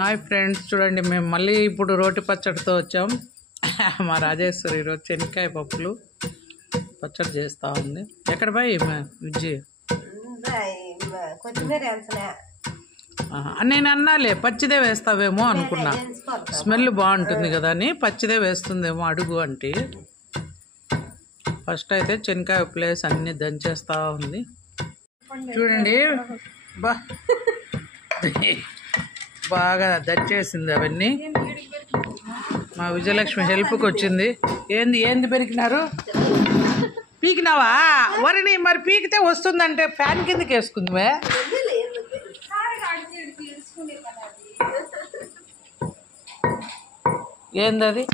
Hi friends, చూడండి మేము మళ్ళీ ఇప్పుడు రోటి పచ్చడితో వచ్చాం. మా రాజేశ్వరి ఈరోజు శనక్కాయ పప్పులు పచ్చడి చేస్తూ ఉంది. ఎక్కడ పోయి విజ్జి నేను అన్నాలే పచ్చిదే వేస్తావేమో అనుకున్నా, స్మెల్ బాగుంటుంది కదా అని పచ్చిదే వేస్తుందేమో అడుగు అంటే. ఫస్ట్ అయితే శనక్కాయ ప్లేస్ అన్నీ దంచేస్తూ ఉంది. చూడండి బాగా దంచేసింది అవన్నీ. మా విజయలక్ష్మి హెల్ప్కి వచ్చింది. ఏంది పెరికినారు? పీకినావా? వరిని మరి పీకితే వస్తుందంటే ఫ్యాన్ కిందకి వేసుకుందివే. ఏందది?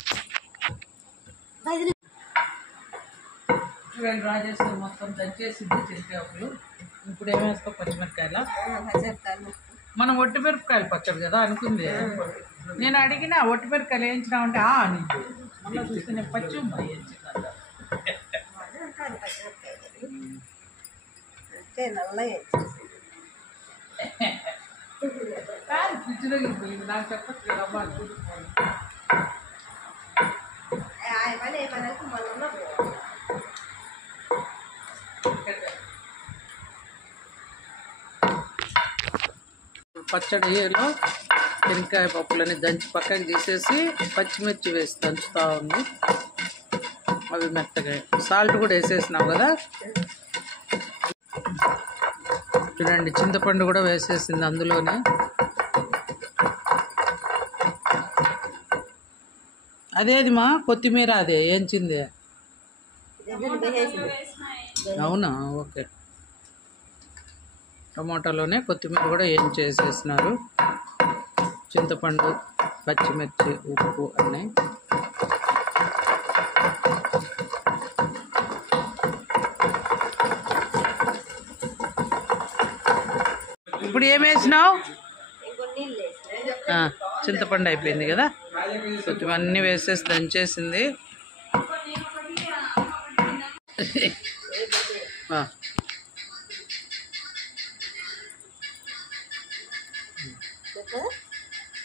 చూడండి రాజేశ్వరి మొత్తం దంచేసింది శనక్కాయలు. ఇప్పుడు ఏమేస్తావు? పచ్చిమిరకాయల మనం ఒట్టిమిరపకాయలు పచ్చడి కదా అనుకుంది. నేను అడిగిన ఒట్టిమిరపకాయలు వేయించినా అంటే అని మళ్ళీ చూస్తే నేను పచ్చి వేయించిందంట. ఫ్రిడ్జ్ దగ్గర పోయింది, నాకు చెప్పచ్చు కదా అమ్మా. పచ్చడిలో శనక్కాయ పప్పులని దంచి పక్కకి తీసేసి పచ్చిమిర్చి వేసి దంచుతూ ఉంది. అవి మెత్తగా సాల్ట్ కూడా వేసేసినాం కదా. చూడండి చింతపండు కూడా వేసేసింది అందులోనే. అదేది మా కొత్తిమీర అదే ఏంచింది? అవునా, ఓకే. టమాటాలోనే కొత్తిమీర కూడా ఏం చేసేసినారు. చింతపండు, పచ్చిమిర్చి, ఉప్పు అన్నీ. ఇప్పుడు ఏం వేసినావు? చింతపండు అయిపోయింది కదా. కొంచెం అన్నీ వేసేసి దంచేసింది.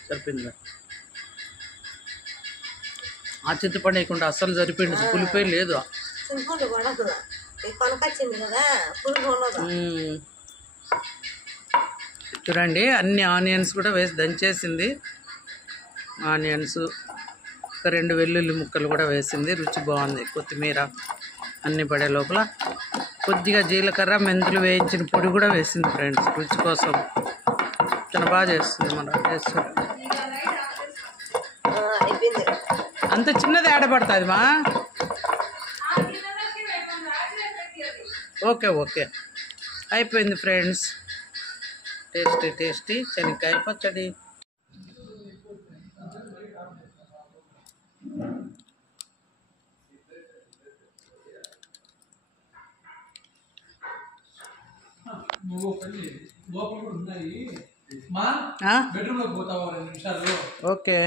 సరిపోయింది. ఆ చింతపండు వేయకుండా అస్సలు సరిపోయింది, పులిపోయి లేదు. చూడండి అన్ని ఆనియన్స్ కూడా వేసి దంచేసింది. ఆనియన్స్, ఒక 2 వెల్లుల్లి ముక్కలు కూడా వేసింది. రుచి బాగుంది. కొత్తిమీర అన్నీ పడే లోపల కొద్దిగా జీలకర్ర, మెంతులు వేయించిన పొడి కూడా వేసింది ఫ్రెండ్స్, రుచి కోసం. చాలా బాగా చేస్తుంది మన రాజేశ్వరి. అంత చిన్నది ఆడపడుతుంది మా. ఓకే అయిపోయింది ఫ్రెండ్స్. టేస్టీ శనక్కాయ పచ్చడి. ఓకే.